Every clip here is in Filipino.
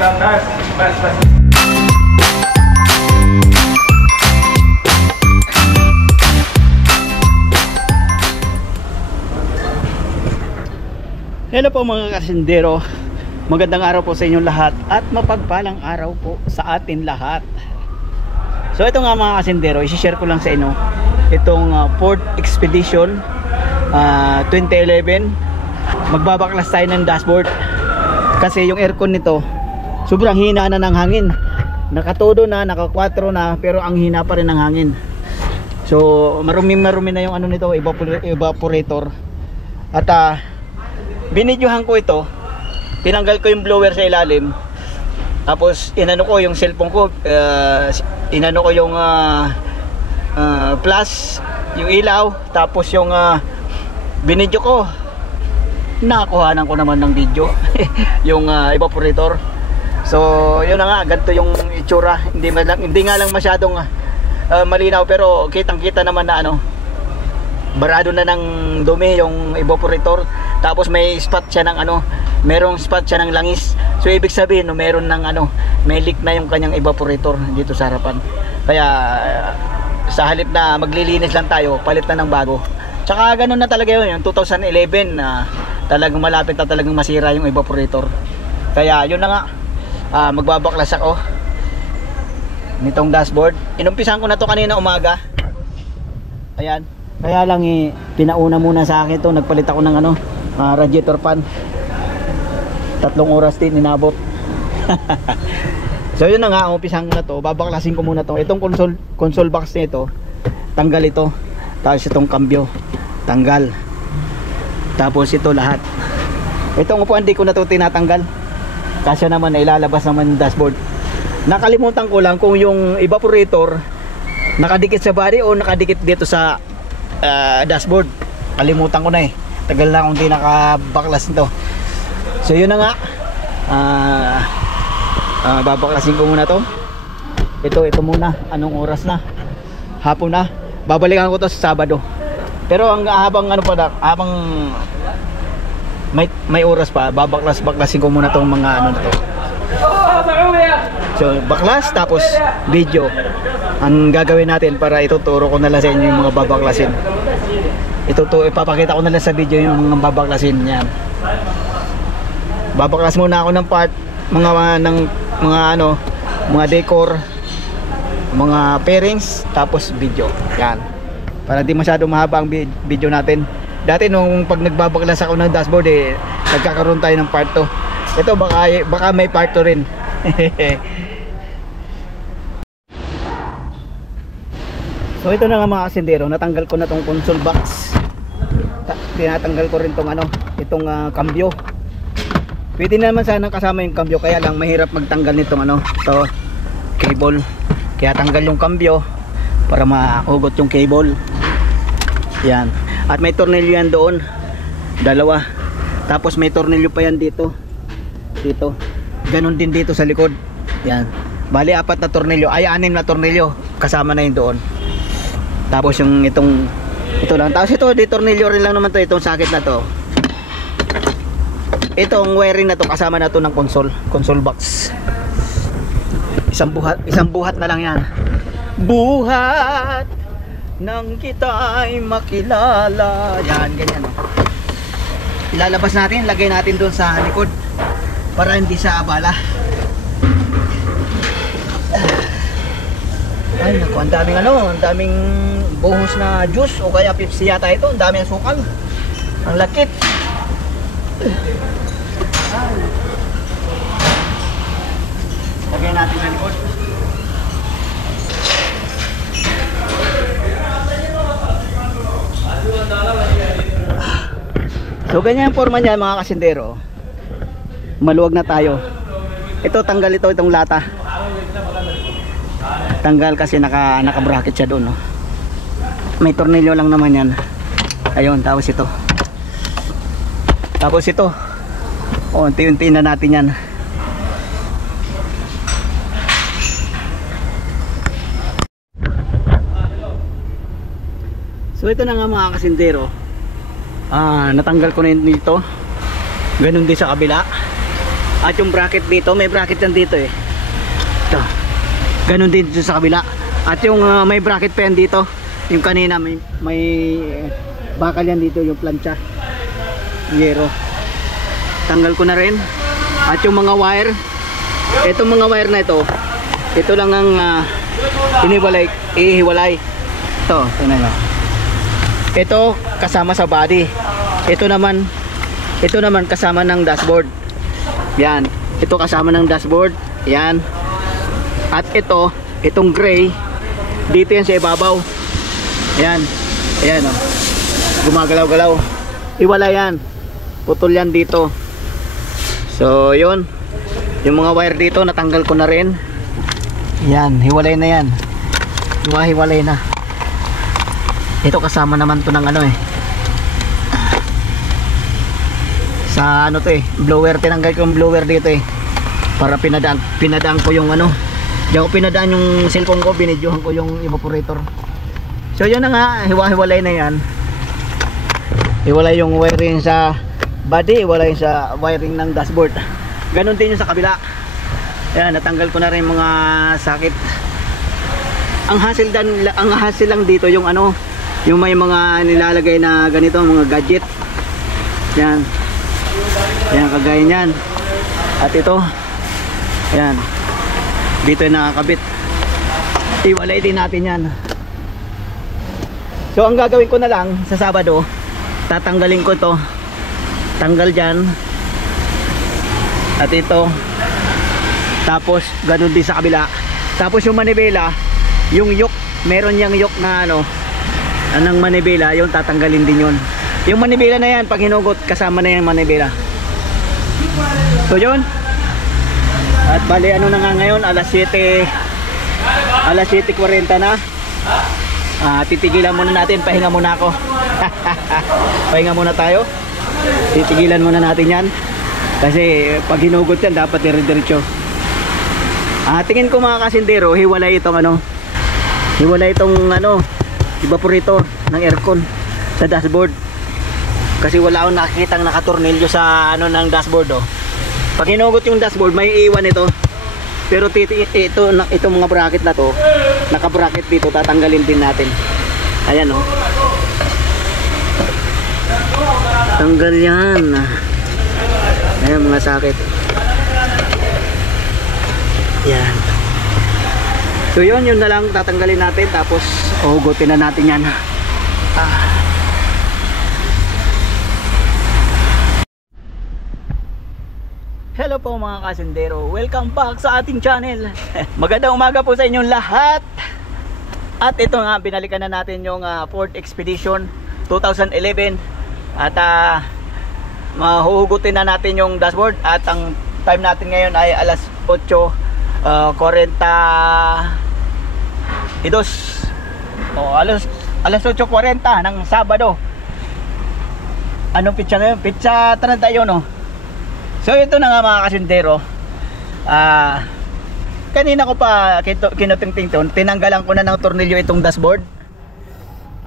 Hello po mga kasindero, magandang araw po sa inyong lahat at mapagpalang araw po sa atin lahat. So ito nga mga kasindero, isi-share ko lang sa inyo itong Ford Expedition 2011. Magbabaklas tayo ng dashboard kasi yung aircon nito sobrang hina na ng hangin. Nakatodo na, naka 4 na, pero ang hina pa rin ng hangin. So marumi na yung ano nito, evaporator. At binidyohan ko ito, tinanggal ko yung blower sa ilalim, tapos inano ko yung cellphone ko, inano ko yung plus, yung ilaw, tapos yung binidyo ko, nakuhanan ko naman ng video yung evaporator. So yun na nga, ganito yung itsura. Hindi nga lang masyadong malinaw, pero kitang kita naman na ano, barado na ng dumi yung evaporator. Tapos may spot siya ng ano, merong spot siya ng langis. So ibig sabihin no, meron ng ano, may leak na yung kanyang evaporator dito sa harapan. Kaya sa halip na maglilinis lang tayo, palit na ng bago. Tsaka ganun na talaga yun, yung 2011 talagang malapit na talagang masira yung evaporator. Kaya yun na nga, magbabaklas ako nitong dashboard. Inumpisahan ko na to kanina umaga. Ayan. Kaya lang pinauna muna sa akin to, nagpalit ako ng ano, radiator fan. 3 oras din inabot. So yun na nga, umpisahan ko na to, babaklasin ko muna to. Itong console box nito, tanggal ito. Tapos itong cambio, tanggal. Tapos ito lahat. Itong upuan di ko na to tinatanggal. Kasi naman ilalabas naman yung dashboard. Nakalimutan ko lang kung yung evaporator nakadikit sa body o nakadikit dito sa dashboard. Kalimutan ko na eh. Tagal na akong di nakabaklas nito. So yun na nga, babaklasin ko muna to. Ito muna. Anong oras na? Hapon na. Babalikan ko to sa Sabado. Pero habang ano pa, habang may oras pa, baklasin ko muna tong mga ano na to. So baklas tapos video ang gagawin natin para ituturo ko na lang sa inyo yung mga babaklasin. Ipapakita ko na lang sa video yung mga babaklasin niyan. Babaklas muna ako ng part, mga decor, mga pairings, tapos video. Yan. Para di masyado mahaba ang video natin. Dati nung pag nagbabaklas ako ng dashboard nagkakaroon tayo ng part 2. Ito baka may part 2 rin. So ito na nga mga kasindero, natanggal ko na tong console box. Tinatanggal ko rin tong ano, itong cambio. Pwede naman sana kasama yung cambio, kaya lang mahirap magtanggal nitong ano, to cable. Kaya tanggal yung cambio para mahugot yung cable. Yan. At may tornilyo yan doon, 2. Tapos may tornilyo pa yan dito. Ganon din dito sa likod. Yan. Bali 4 na tornilyo, ay 6 na tornilyo. Kasama na yun doon. Tapos yung ito lang. Tapos ito, di tornilyo rin lang naman to, itong socket na to. Itong wiring na to, kasama na to ng console box. Isang buhat na lang yan. Buhat nang kita'y makilala. Yan, ganyan o. Ilalabas natin, lagay natin doon sa likod para hindi sa abala. Ay naku, ang daming buhos na juice o kaya Pepsi yata ito. Ang daming sukal, ang lakit. Lagay natin sa likod. So ganyan ang forma niya mga kasindero. Maluwag na tayo. Ito tanggal itong lata. Tanggal kasi naka-bracket siya doon, no? May tornilyo lang naman yan. Ayun, tapos ito. Unti-unti na natin yan. So ito na nga mga kasindero. Natanggal ko na dito. Ganun din sa kabila. At yung bracket dito, may bracket yan dito eh. Ito. Ganun din dito sa kabila. At yung may bracket pa yan dito. Yung kanina may bakal yan dito, yung plancha. Yero. Tanggal ko na rin. At yung mga wire, itong mga wire na ito lang ang ihiwalay. Ito, tingnan nyo. Ito kasama sa body. Ito naman kasama ng dashboard. Yan. Ito kasama ng dashboard. Yan. At itong gray, dito yan sa ibabaw. Yan. Ayan o. Gumagalaw-galaw. Iwala yan. Putol yan dito. So, yun. Yung mga wire dito, natanggal ko na rin. Yan. Hiwalay na yan. Hiwalay na. Ito kasama naman to ng sa blower. Tinanggal ko yung blower dito para pinadaan ko yung diyan ko pinadaan yung cellphone ko, binidyohan ko yung evaporator. So yun na nga, hiwalay na yan. Hiwalay yung wiring sa body, hiwalay sa wiring ng dashboard. Ganon din yung sa kabila. Yan, natanggal ko na rin mga sakit. Ang hassle lang dito yung yung may mga nilalagay na ganito, mga gadget. Yan. Yan, kagaya niyan. At ito. Yan. Dito yung nakakabit. Iwalay din natin yan. So, ang gagawin ko na lang sa Sabado, tatanggalin ko to. Tanggal dyan. At ito. Tapos, ganun din sa kabila. Tapos yung manibela, yung yoke, meron niyang yoke na anong manibela, yung tatanggalin din yun. Yung manibela na yan, pag hinugot, kasama na yung manibela. So yun. At bali na nga ngayon, alas 7:40 na. Titigilan muna natin, pahinga muna ako. Pahinga muna tayo. Titigilan muna natin yan. Kasi pag hinugot yan, dapat dire-diretso. Tingin ko mga kasindero, hiwalay itong evaporator ng aircon sa dashboard. Kasi wala akong nakikitang nakatornilyo sa ng dashboard Pag hinugot yung dashboard, may iwan ito. Pero itong mga bracket na to, naka-bracket dito, tatanggalin din natin. Ayan tanggal yan. Ayan mga sakit. Yan. So yun na lang, tatanggalin natin. Tapos hugutin na natin yan. Hello po mga kasindero, welcome back sa ating channel. Magandang umaga po sa inyong lahat. At ito nga, binalikan na natin yung Ford Expedition 2011. At mahuhugutin na natin yung dashboard. At ang time natin ngayon ay alas 8:42. Alas 8:40 ng Sabado. Anong pitsa ngayon? Pitsa 31 So ito na nga mga kasindero. Kanina ko pa kinutingting to, tinanggalan ko na ng tornilyo itong dashboard.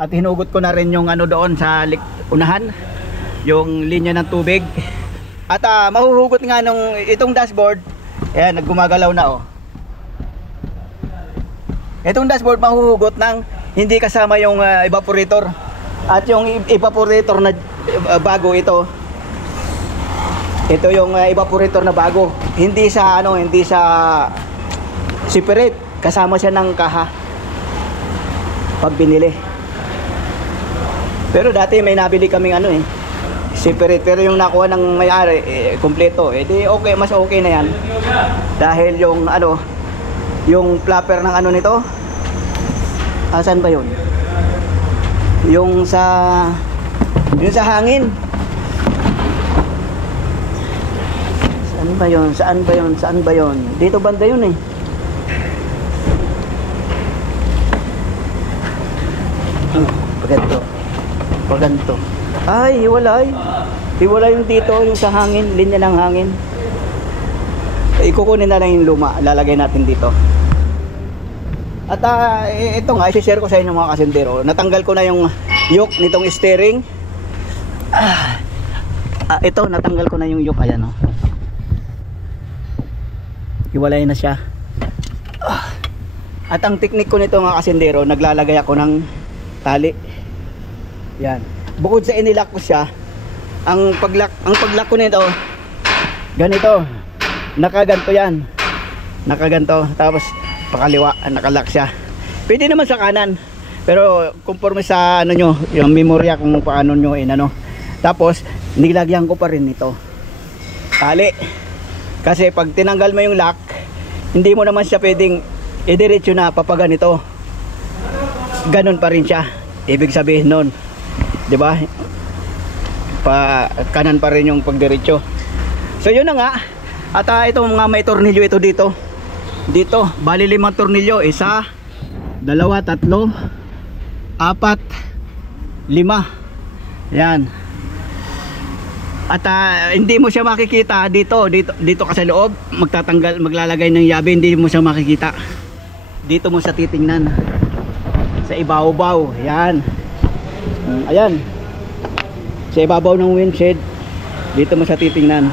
At hinugot ko na rin yung doon sa unahan, yung linya ng tubig. At mahuhugot nga itong dashboard. Ayan, naggumagalaw na Itong dashboard mahuhugot ng hindi kasama yung evaporator. At yung evaporator na bago ito yung evaporator na bago. Hindi sa separate. Kasama siya ng kaha pag binili. Pero dati may nabili kaming separate. Pero yung nakuha ng may-ari kompleto. Di okay, mas okay na yan. Dahil yung yung flapper ng nito. Asan ba yun? Yung sa hangin. Saan ba yun? Dito banda yun Paganto. Ay, hiwalay yung dito, yung sa hangin, linya ng hangin. Ikukunin na lang yung luma, lalagay natin dito. At ito nga, i-share ko sa inyo mga kasindero. Natanggal ko na yung yoke nitong steering. Ito, natanggal ko na yung yoke. Ayan hiwalay na siya. At ang teknik ko nito mga kasindero, naglalagay ako ng tali. Yan. Bukod sa inilak ko siya, ang paglock ko nito ganito. Nakaganto yan. Nakaganto. Tapos pakaliwa, nakalock siya. Pwede naman sa kanan. Pero conforme sa ano nyo, yung memorya kung paano nyo inano. Tapos nilagyan ko pa rin ito tali. Kasi pag tinanggal mo yung lock, hindi mo naman siya pwedeng idiretso na papaganito. Ganon pa rin siya. Ibig sabihin nun, di ba? Pa kanan pa rin yung pagdiretso. So yun na nga. At itong mga may tornilyo ito dito. Dito, bali 5 tornilyo. 1, 2, 3, 4, 5. Yan. At hindi mo siya makikita dito ka sa loob, maglalagay ng yabe, hindi mo siya makikita. Dito mo sa titingnan. Sa ibabaw, yan. Ayan. Sa ibabaw ng windshield, dito mo sa titingnan.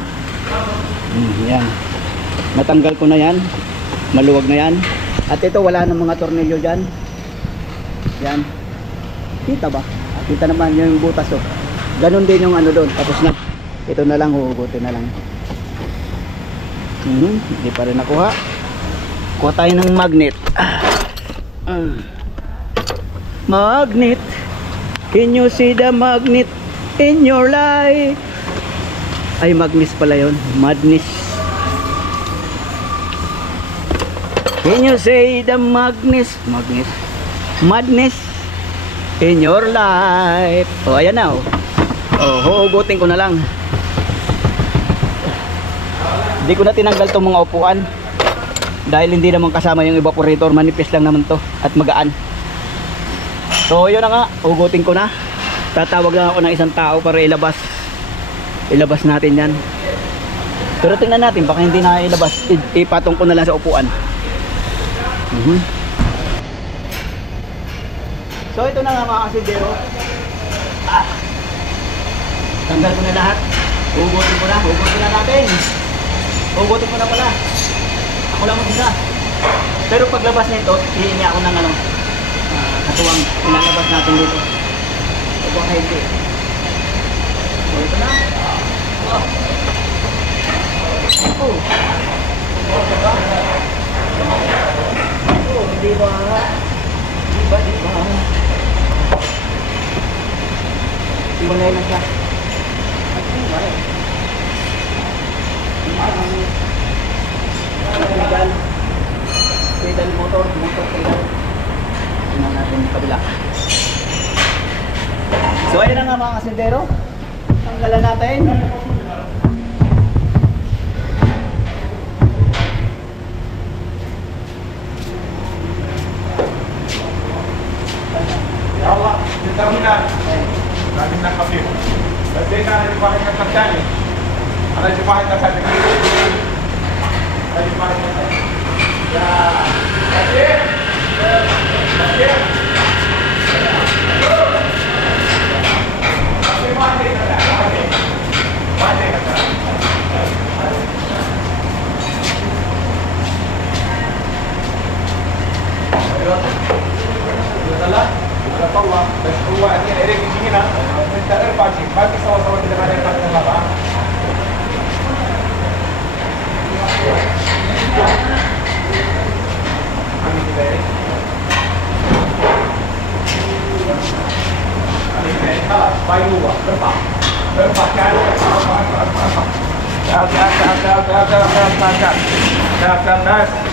Yan. Natanggal ko na yan. Maluwag na yan. At ito wala ng mga tornilyo diyan. Yan. Kita ba? Kita naman yung butas oh. Ganon din yung ano doon. Tapos na. Ito na lang, huhugutin na lang. Hindi pa rin nakuha. Kuha tayo ng magnet. Magnet. Can you see the magnet in your life? Ay, magnet pala yun. Madness. Can you say the magnet? Madness in your life. Oh, ayan na oh. Huhugutin ko na lang. Hindi ko na tinanggal itong mga upuan dahil hindi naman kasama yung evaporator. Manipis lang naman to at magaan. So yun na nga, hugutin ko na. Tatawag lang ako ng isang tao para ilabas natin yan. Pero tingnan natin, baka hindi na ilabas. Ipatong ko na lang sa upuan. So ito na nga mga kasindero. Tanggal ko na lahat. Hugutin ko na natin. Hugutin ko na pala. Ako lang mag-isa. Pero paglabas nito, hihingi ako ng katuwang ilalabas natin dito. O baka hindi. So ito na. Di ba? Imanay na siya. Pedal motor pedal. Tingnan natin yung kabila. So ayun na nga mga kasindero. Tanggalan natin. Allah, determinado. Kami nak kapit. Kasi na nagpapakit ng kasyani. Ano yung pahit na sabi? Ano yung pahit na sabi? Kasi! Kasi! Kasi mati ka na. Mati ka na. Adalah Allah, bas huwa ini ada di sini nah. Minta pagi sama-sama kita ada kat apa? Kami kita ini. Kami kita bayu berapa? Berapa kan?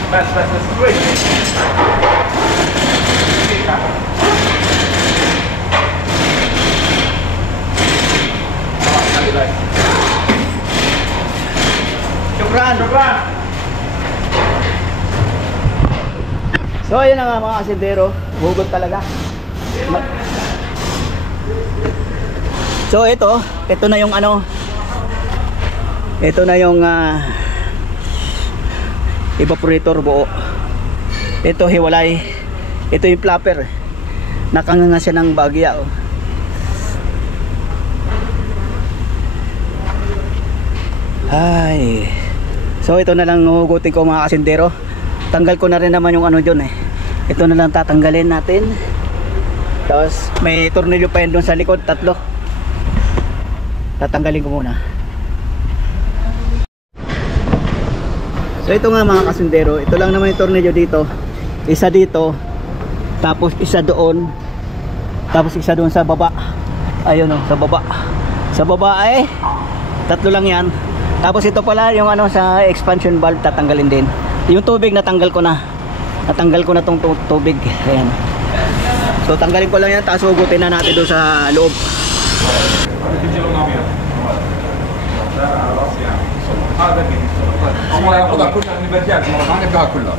Bas straight. Syukran. So ayun na nga mga kasindero, hugot talaga. So ito na yung ito na yung evaporator buo. Ito hiwalay. Ito yung flapper. Nakanganga siya ng bagya oh. Ay. So ito na lang hugutin ko mga kasindero. Tanggal ko na rin naman yung ano dyan eh. Ito na lang tatanggalin natin. Tapos may tornilyo pa yun doon sa likod, 3. Tatanggalin ko muna. So ito nga mga kasindero, ito lang naman yung tornilyo dito. Isa dito, tapos isa doon, tapos isa doon sa baba. Ayun o, sa baba. Sa baba ay 3 lang yan. Tapos ito pala yung ano sa expansion valve, tatanggalin din. Yung tubig natanggal ko na. Natanggal ko na tong tubig. Ayan. So tanggalin ko lang yan, tapos hugutin na natin doon sa loob. والله ياخذها كلها من البرجال مره ثانيه يبقاها كلها.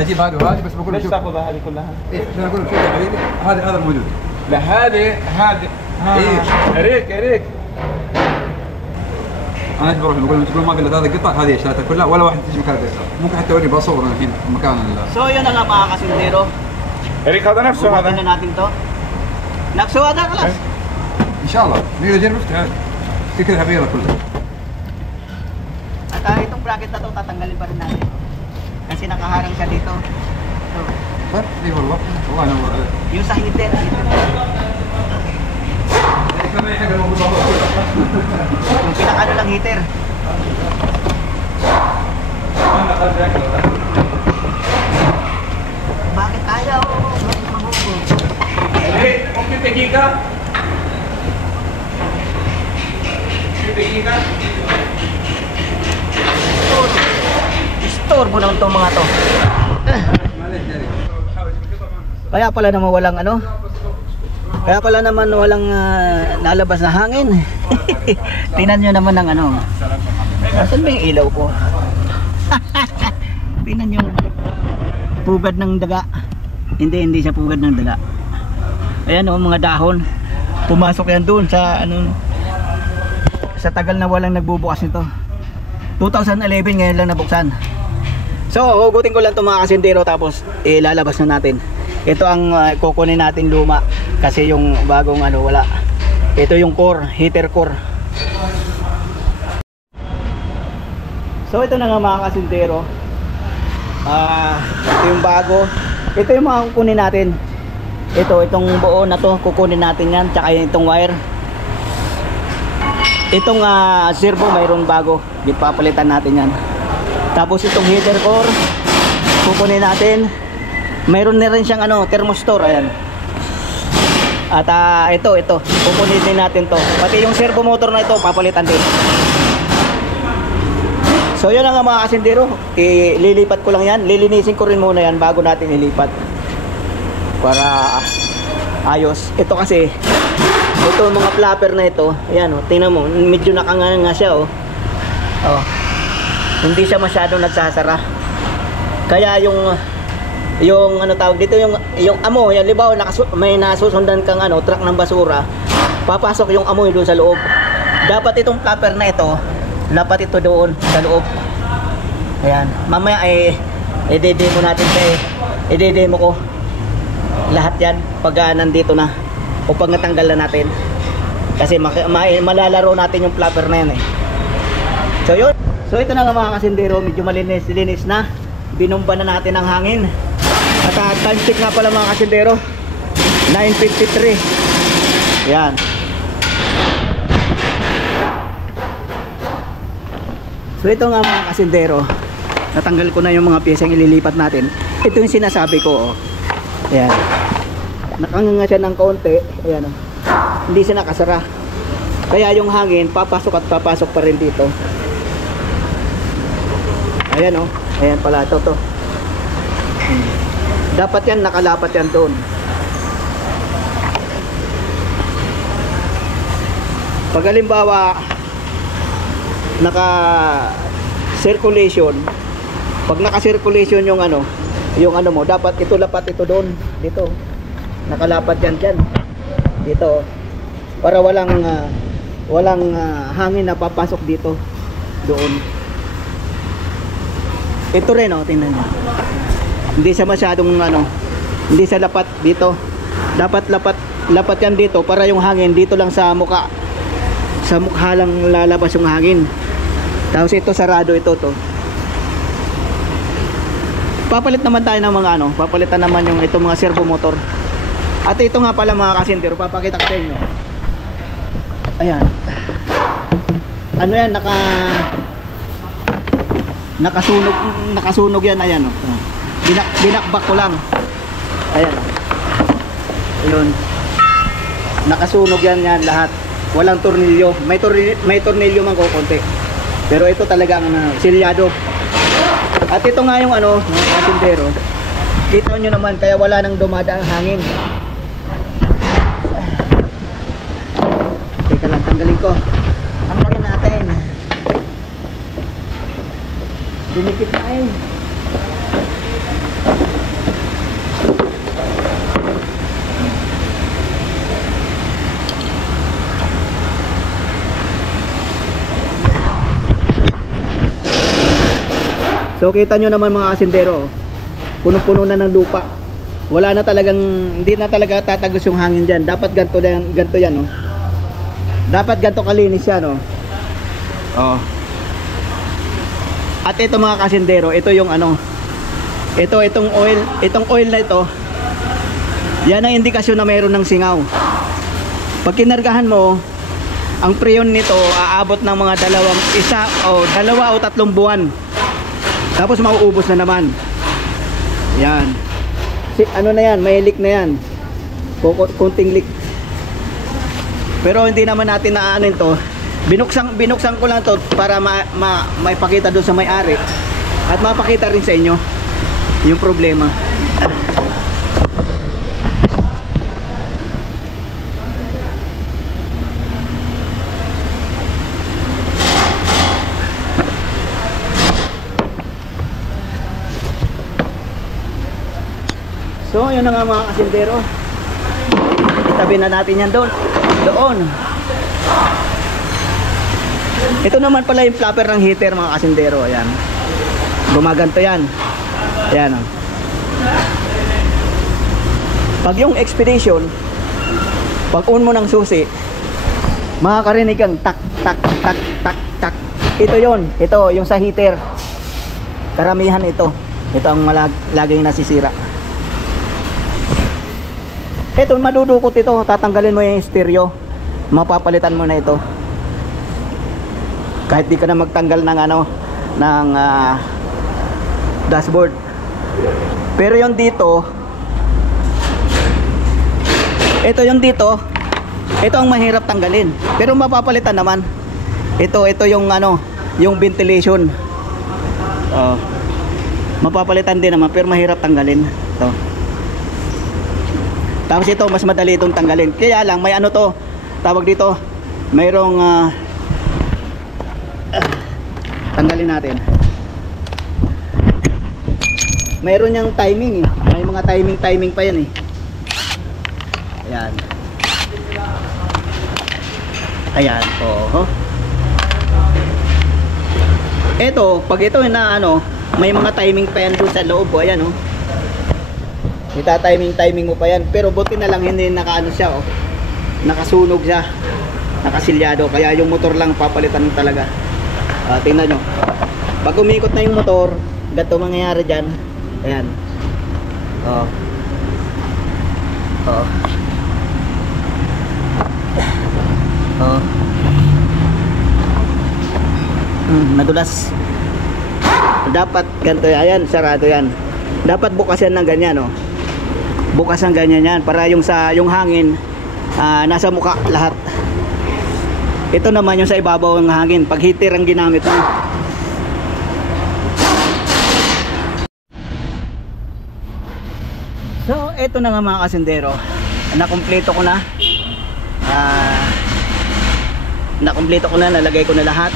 اجيب هذه وهذه بس بقول له شوف تاخذها هذه كلها؟ ايه عشان اقول لك شوف يا حبيبي هذا الموجود. لا هذه ايه اريك انا ايش بروح بقول لهم تقول ما قلت هذا قطع هذه اشتريتها كلها ولا واحد تجي مكان القصه ممكن حتى اوري بصور الحين مكان So yun na nga mga kasindero. اريك هذا نفسه Hugutin هذا na natin to. Nakso ada kalas. ان شاء الله نقدر نجرب نفتح في كذا حبيره كلها. At itong bracket na to tatanggalin pa rin natin. Kasi nakaharang siya dito. So, طيب اي والله والله ينور عليك. yung sa heater. كمان حاجه موجوده كلها. Yung pinakano lang heater. Bakit ayaw? Bakit mahugot? ممكن دقيقة دقيقة Istorbo naman itong mga to. Kaya pala naman walang ano. Kaya pala naman walang nalabas na hangin. Tingnan nyo naman ng ano. Saan ba yung ilaw ko? Tingnan nyo. Pugad ng daga. Hindi siya pugad ng daga. Ayan o, mga dahon. Pumasok yan doon sa ano. Sa tagal na walang nagbubukas nito. 2011 ngayon lang nabuksan. So hugutin ko lang itong mga kasindero, tapos ilalabas na natin. Ito ang kukunin natin luma, kasi yung bagong ano wala. Ito yung core, heater core. So ito na nga mga kasindero. Ito yung bago. Ito yung mga kukunin natin. Itong buo na to, kukunin natin yan. Tsaka itong wire. Itong servo mayroon bago, papalitan natin yan. Tapos itong heater core kukunin natin. Mayroon na rin siyang ano, thermistor, ayan. At ito kukunin din natin to. Pati yung servo motor na ito papalitan din. So yun nga mga kasindero, ililipat ko lang yan. Lilinisin ko rin muna yan bago natin ilipat, para ayos. Ito kasi ito mga flapper na ito, ayan oh, tingnan mo, medyo nakanganga siya oh. Oh. Hindi siya masyadong nagsasara. Kaya yung ano tawag dito, yung amoy, yan libaw may nasusundan kang ano, truck ng basura, papasok yung amoy doon sa loob. Dapat itong flapper na ito, dapat ito doon sa loob. Ayan, mamaya ay i-demo natin i-demo ko lahat yan pag nandito na o pag natanggal na natin, kasi malalaro natin yung flapper na yan eh. So yun, so ito na nga mga kasindero, medyo malinis na, binumba na natin ang hangin. At time check nga pala mga kasindero, 9:53. Yan. So ito nga mga kasindero, natanggal ko na yung mga piyesang ililipat natin. Ito yung sinasabi ko oh. Ayan, nakanganga siya ng kaunti. Ayan oh. Hindi siya nakasara, kaya yung hangin papasok at papasok pa rin dito. Ayan oh. Ayan pala ito to. Dapat yan nakalapat yan doon. Pag halimbawa naka circulation, pag naka circulation yung ano mo, dapat ito lapat ito doon, dito nakalapat yan dyan dito, para walang hangin na papasok dito doon. Ito rin oh, tingnan nyo, hindi siya masyadong ano, hindi siya lapat dito. Dapat lapat yan dito, para yung hangin dito lang sa mukha lang lalabas yung hangin. Tapos ito sarado, ito to papalit naman tayo ng mga ano, papalitan naman yung itong mga servo motor. At ito nga pala mga kasintero, papakita ko sa inyo. Ayan. Ano yan, nakasunog yan, ayan oh. Binakbak ko lang. Ayan oh. Ayun. Nakasunog yan lahat. Walang tornilyo. May tornilyo man ko konti. Pero ito talaga ang silyado. At ito nga yung ano, mga kasintero. Kita nyo naman, kaya wala nang dumadaang hangin. Teka lang, tanggalin ko. Tanggalin natin. Dinikit na eh. So kita nyo naman mga kasintero, punong-puno na ng lupa. Wala na talagang, hindi na talaga tatagos yung hangin dyan. Dapat ganito yan, oh. Dapat ganito kalinis yan, oh. Oh. At ito mga kasintero, ito yung ano, itong oil na ito, yan ang indikasyon na mayroon ng singaw. Pag kinargahan mo, ang preyon nito aabot ng mga dalawa o tatlong buwan. Tapos mauubos na naman. Yan. Ano na yan, may leak na yan. Kunting leak. Pero hindi naman natin naaanin to. Binuksan ko lang to para may pakita doon sa may-ari. At mapakita rin sa inyo yung problema. So, yun na nga mga kasintero. Itabi na natin yan doon. Ito naman pala yung flapper ng heater mga kasintero. Ayan. Gumaganto yan. Ayan o. Pag yung expedition, pag on mo ng susi, makakarinig kang tak, tak, tak, tak, tak. Ito yon. Ito, yung sa heater. Karamihan ito. Ito ang laging nasisira. Ito, madudukot ito. Tatanggalin mo yung stereo. Mapapalitan mo na ito. Kahit di ka na magtanggal ng ano, ng dashboard. Pero yung dito, ito yung dito, ito ang mahirap tanggalin. Pero mapapalitan naman. Ito yung ano, yung ventilation. Mapapalitan din naman, pero mahirap tanggalin. Ito. Tapos ito, mas madali itong tanggalin. Kaya lang, may ano to, tawag dito, mayroong tanggalin natin. Mayroon niyang timing eh. May mga timing pa yan eh. Ayan. Ayan, oo. Ito, pag ito na ano, may mga timing pa yan doon sa loob. Ayan oh. Ita-timing mo pa yan. Pero buti na lang hindi nakaano siya oh. Nakasunog siya. Nakasilyado. Kaya yung motor lang papalitan talaga. Tingnan nyo. Pag umikot na yung motor, ganito mangyayari dyan. Ayan. Nadulas. Dapat ganito. Ayan, sarado yan. Dapat bukas yan ng ganyan oh. Bukas ng ganyan yan para yung hangin nasa mukha lahat. Ito naman yung sa ibabaw ng hangin pag heater ang ginamit mo. So ito na nga mga kasindero, nakumpleto ko na. Nalagay ko na lahat,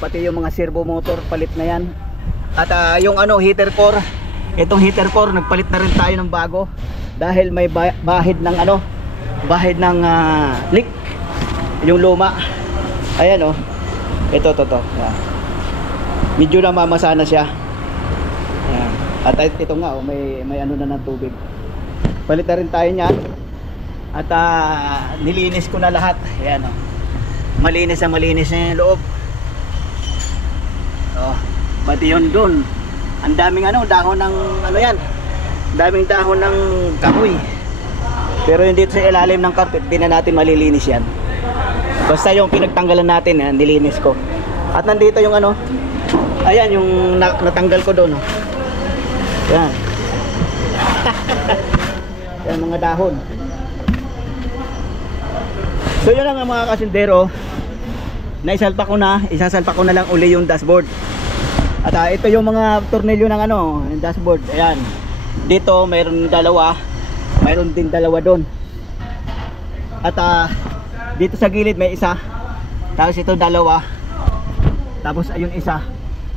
pati yung mga servo motor palit na yan. At yung ano heater core, itong heater core nagpalit na rin tayo ng bago dahil may bahid ng ano, bahid ng leak yung luma. Ayan oh. Ito. Ayan. Medyo namamasa na siya. Ayan. At ito nga oh, may ano na ng tubig. Palitan rin tayo niyan. At nilinis ko na lahat. Ayan oh. Malinis na yung loob. Oh, pati yun doon. Ang daming ano, dahon ng ano yan. Daming dahon ng kahoy. Pero hindi sa ilalim ng carpet, di na natin malilinis yan. Basta yung pinagtanggalan natin, nilinis ko. At nandito yung ano, ayan yung natanggal ko doon. Yan. Yan mga dahon. So yun lang mga kasindero. Naisalpak ko na, isasalpak ko na lang uli yung dashboard. At ito yung mga tornilyo ng ano, yung dashboard. Ayan. Dito mayroon dalawa, mayroon din dalawa doon. At dito sa gilid may isa. Tapos ito dalawa. Tapos ayun isa,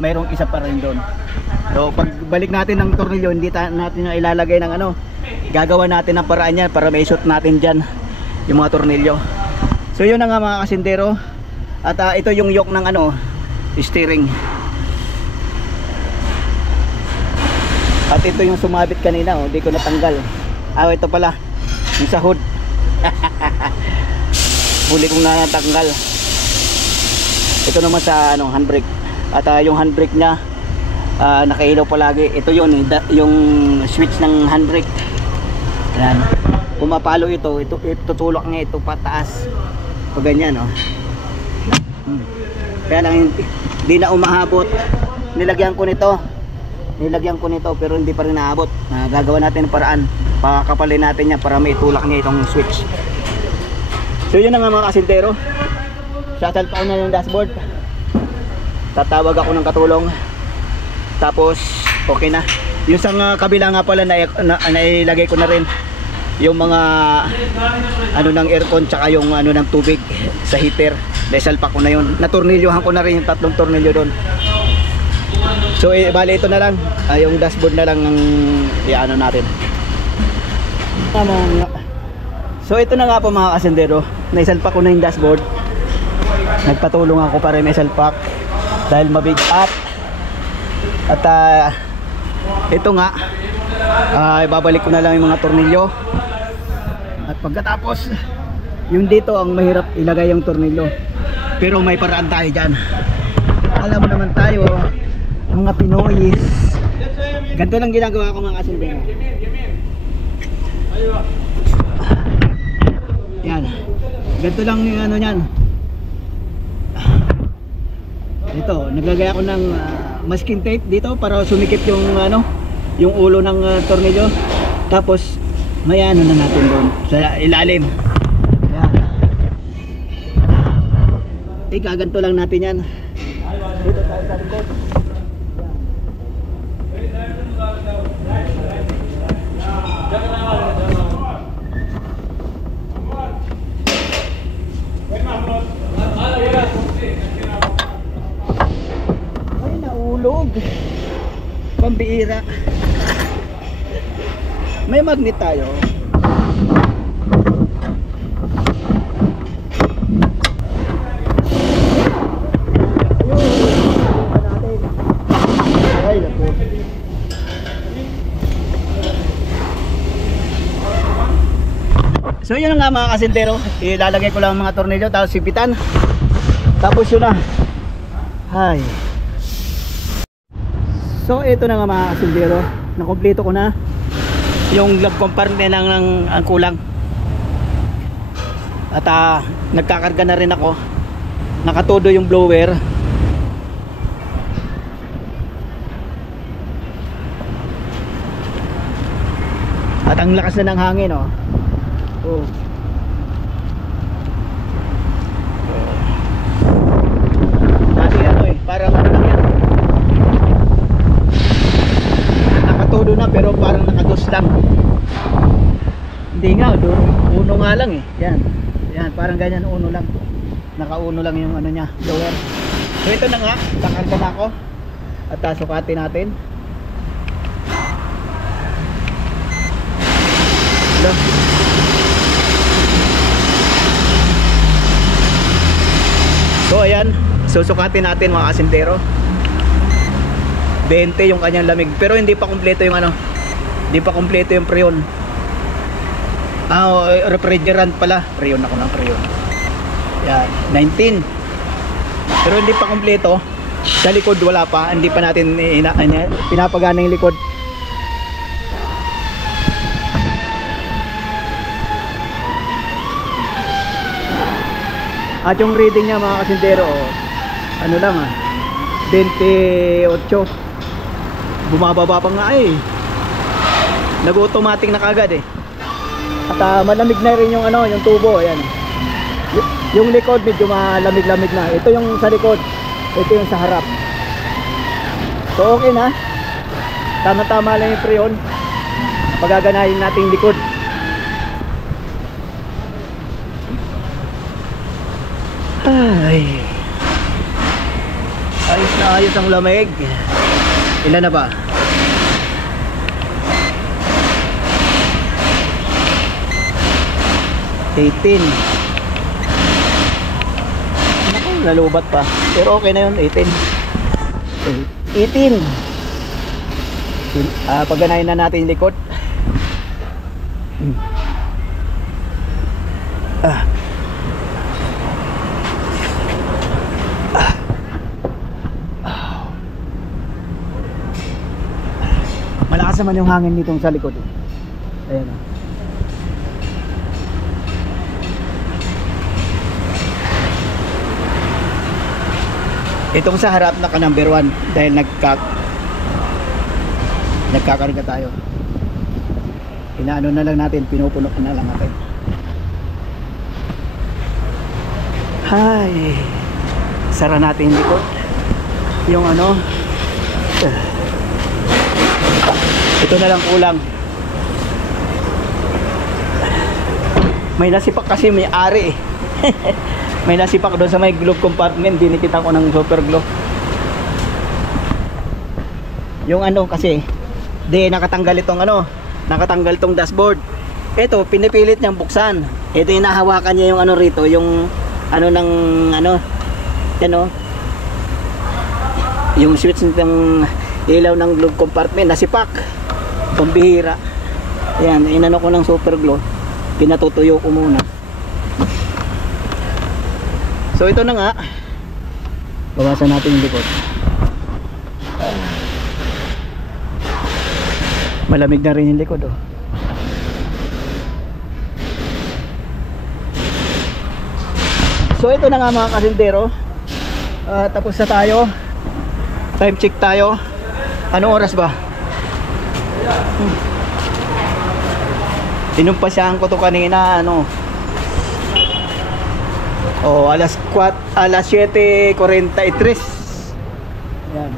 mayroong isa pa rin doon. So pagbalik natin ng tornilyo, hindi natin na ilalagay ng ano. Gagawa natin ng paraan yan para may shoot natin dyan yung mga tornilyo. So yun na nga mga kasindero. At ito yung yoke ng ano, steering. At ito yung sumabit kanina, hindi ko natanggal. Ito pala, yung sa hood. Huli kong natanggal. Ito naman sa ano, handbrake. At yung handbrake niya, nakailaw palagi. Ito yun, yung switch ng handbrake. Ayan. Pumapalo ito, tutulak nga ito pataas. Pag ganyan, oh. Kaya lang hindi na umahabot. Nilagyan ko nito pero hindi pa rin naabot. Gagawa natin ng paraan, pakakapalin natin niya para may tulak niya itong switch. So yun na nga mga kasintero, sasalpa ko na yung dashboard, tatawag ako ng katulong, tapos okay na. Yung sa kabila nga pala nailagay ko na rin yung mga ano ng aircon tsaka yung ano ng tubig sa heater. Naisalpak ko na yun, natornilyohan ko na rin yung 3 tornilyo doon. So bali ito na lang, yung dashboard na lang ang iano natin. So ito na nga po mga kasendero, naisalpak ko na yung dashboard. Nagpatulong ako para maisalpak dahil mabigat. At ito nga, ibabalik ko na lang yung mga tornilyo. At pagkatapos, yung dito ang mahirap ilagay yung tornilyo. Pero may paraan tayo dyan. Alam mo naman tayo, mga Pinoy, ganito lang ginagawa ko mga kasindero. Yan, ganito lang yung ano yan. Ito, naglagay ako ng masking tape dito para sumikip yung ano, yung ulo ng tornilyo. Tapos may ano na natin doon sa ilalim. Gaganto lang natin yan. Dito tayo sa likod. Ay, naulog. Pambiira. May magnet tayo. So yun nga mga kasintero, ilalagay ko lang mga tornilyo tapos sipitan. Tapos yun na. Hay. So ito na nga mga kasintero, nakompleto ko na. Yung glove compartment lang ang kulang. At nagkakarga na rin ako. Nakatodo yung blower. At ang lakas na ng hangin, oh. Oh. Dati ano parang ano lang yan. Nakatodo na pero parang nakados lang. Hindi nga, uno nga lang eh. Yan. Yan, parang ganyan uno lang. Nakauno lang yung ano niya, blower. So ito na nga, kakarga na ako. At sukatin natin. So ayan, susukatin natin mga kasintero. 20 yung kanyang lamig, pero hindi pa kumpleto yung ano, hindi pa kumpleto yung preyon. Refrigerant pala, preyon ako ng preyon. Yan, 19. Pero hindi pa kumpleto Sa likod wala pa, hindi pa natin pinapagana yung likod. At yung reading niya mga kasindero, ano lang 28. Bumababa pa nga nag-automatic na kagad At malamig na rin yung yung tubo, ayan. Yung likod medyo malamig-lamig na. Ito yung sa likod, ito yung sa harap. So okay na. Tama-tama lang yung freon. Pagaganahin natin yung likod. Ay. Ayos na ayos ang lamig. Ilan na ba? $18. Naku, lalubat pa. Pero okay na yun, 18. Pagganahin na natin yung likod. Malakas naman yung hangin nitong sa likod. Ayan Itong sa harap naka number 1 dahil nagkakarga tayo. Inaano na lang natin, pinupuno na lang natin. Hay. Sara natin yung likod. Yung ito na lang kulang. May nasipak kasi may ari May nasipak doon sa may glove compartment. Dinikita ko ng super glue. Yung kasi nakatanggal itong nakatanggal itong dashboard. Ito pinipilit niyang buksan. Ito yung nahawakan niya yung rito, yung ng yung switch ng ilaw ng glove compartment nasipak. Pambihira. Ayan, inano ko ng super glue. Pinatutuyo ko muna. So ito na nga. Bawasan natin yung likod. Malamig na rin yung likod So ito na nga mga kasindero. Tapos na tayo. Time check tayo. Anong oras ba? Inumpasyahan ko to kanina alas 7:43. Yan.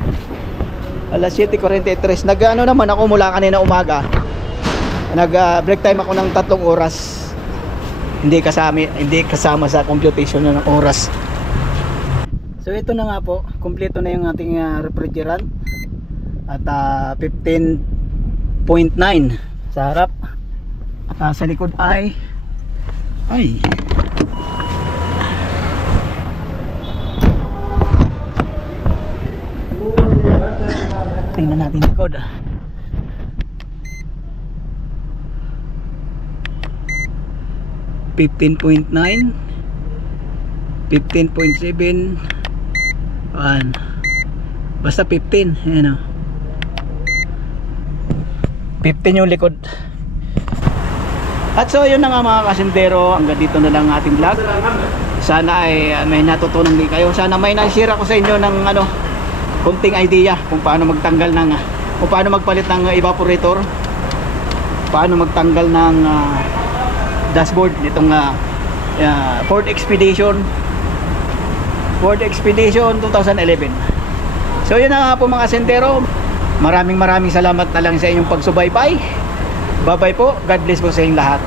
Alas 7:43. Naman ako mula kanina umaga. Break time ako ng 3 oras. Hindi kasama sa computation ng oras. So ito na nga po, kumpleto na yung ating refrigerant. At 15.9 sa harap. At sa likod ay tingnan natin likod. 15.9, 15.7, basta 15. Ayan 15 yung likod. At so yun na nga mga kasindero, hanggang dito na lang ating vlog. Sana ay may natutunan din kayo. Sana may na-share ako sa inyo ng kunting idea kung paano magtanggal kung paano magpalit ng evaporator, paano magtanggal ng dashboard nitong Ford Expedition 2011. So yun na nga po mga kasindero. Maraming salamat na lang sa inyong pagsubaybay. Bye bye po. God bless po sa inyong lahat.